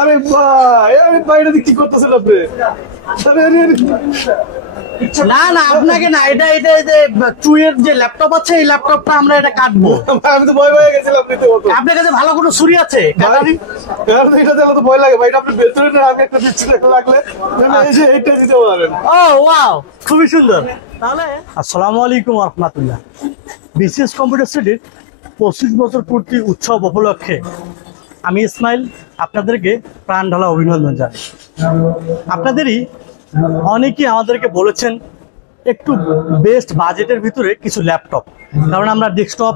আরে ভাই, আরে বাইরে কি করতেছেন আপনি? আরে আরে না না, আপনাকে না, এটা এটা এই যে চুইয়ের যে ল্যাপটপ আছে, এই ল্যাপটপটা আমরা এটা কাটবো। ভাই, আমি তো ভয় পেয়ে গেছিলাম রীতিমতো। আপনার কাছে ভালো কোনো ছুরি আছে? ভাই, কারণ এটাতে আমার তো ভয় লাগে ভাই, এটা আপনি ভেতরে না, আমি একটা দিচ্ছি দেখা লাগলে এসে এইটা দিতে পারেন। ও ওয়াও, খুবই সুন্দর। তাহলে আসসালামু আলাইকুম ওয়া রাহমাতুল্লাহ। বিসিএস কম্পিউটার স্টাডির 25 বছর পূর্তি উৎসব উপলক্ষে আমি ইসমাইল আপনাদেরকে প্রাণ ঢালা অভিনন্দন জানাই। আপনাদেরই অনেকেই আমাদেরকে বলেছেন একটু বেস্ট বাজেটের ভিতরে কিছু ল্যাপটপ, কারণ আমরা ডেস্কটপ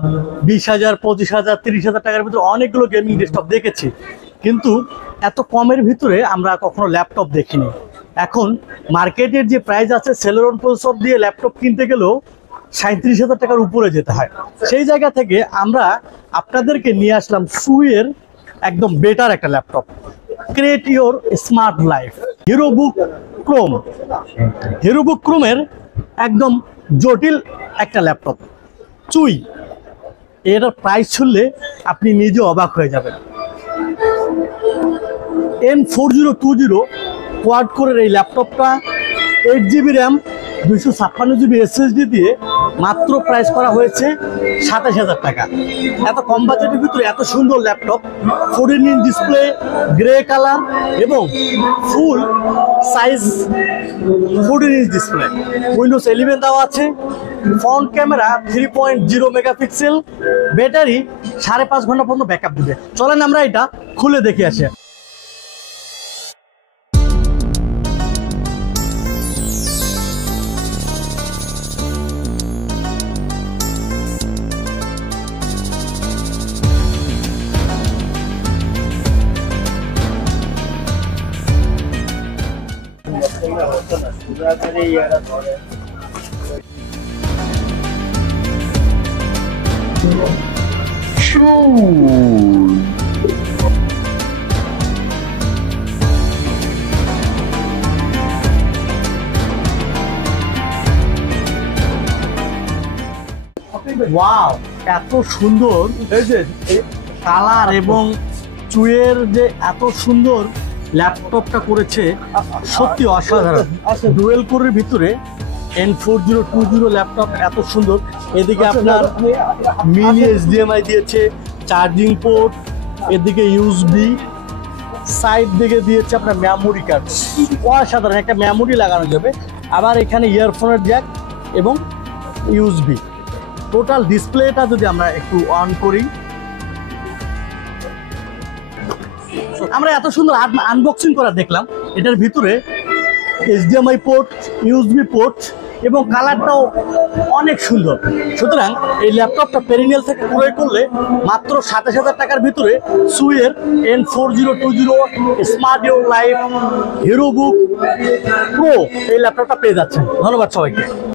20,000, 25,000, 30,000 টাকার ভিতরে অনেকগুলো গেমিং ডেস্কটপ দেখেছি, কিন্তু এত কমের ভিতরে আমরা কখনো ল্যাপটপ দেখিনি। এখন মার্কেটের যে প্রাইস আছে, সেলেরন প্রসেসর দিয়ে ল্যাপটপ কিনতে গেলেও 37,000 টাকার উপরে যেতে হয়। সেই জায়গা থেকে আমরা আপনাদেরকে নিয়ে আসলাম সুইয়ের একদম বেটার একটা laptop, create your smart life Herobook Chrome. Herobook ক্রোমের একদম জটিল একটা ল্যাপটপ চুই। এর প্রাইস শুনলে আপনি নিজে অবাক হয়ে যাবেন। N4020 কোয়াড কোরের এই ল্যাপটপটা 8GB র্যাম, 256GB SSD দিয়ে মাত্র প্রাইস করা হয়েছে 27,000 টাকা। এত কম বাজেটের ভিতরে এত সুন্দর laptop, 14 inch display, grey colour এবং full size 14 inch display, Windows 11 দেওয়া আছে, ফ্রন্ট ক্যামেরা 3.0 মেগাপিক্সেল, ব্যাটারি 5.5 ঘন্টা পর্যন্ত ব্যাকআপ দিবে। চলেন আমরা এটা খুলে দেখে আসি। ওয়াও, এত সুন্দর এই যে কালার এবং চুয়ের যে এত সুন্দর ল্যাপটপটা করেছে, সত্যি অসাধারণ। ডুয়েল কোরের ভিতরে N4020 ল্যাপটপ এত সুন্দর। এদিকে আপনার মিনি HDMI দিয়েছে, চার্জিং পোর্ট, এদিকে ইউএসবি, সাইড দিকে দিয়েছে আপনার মেমোরি কার্ড। অসাধারণ, একটা মেমোরি লাগানো যাবে। আবার এখানে ইয়ারফোনের জ্যাক এবং ইউএসবি। টোটাল ডিসপ্লেটা যদি আমরা একটু অন করি, আমরা এত সুন্দর আনবক্সিং করা দেখলাম। এটার ভিতরে HDMI পোর্ট, ইউএসবি পোর্ট এবং কালারটাও অনেক সুন্দর। সুতরাং এই ল্যাপটপটা পেরিনিয়াল থেকে ক্রয় করলে মাত্র 27,000 টাকার ভিতরে সুইয়ের N4020 smart your life Herobook pro এই ল্যাপটপটা পেয়ে যাচ্ছেন। ধন্যবাদ সবাইকে।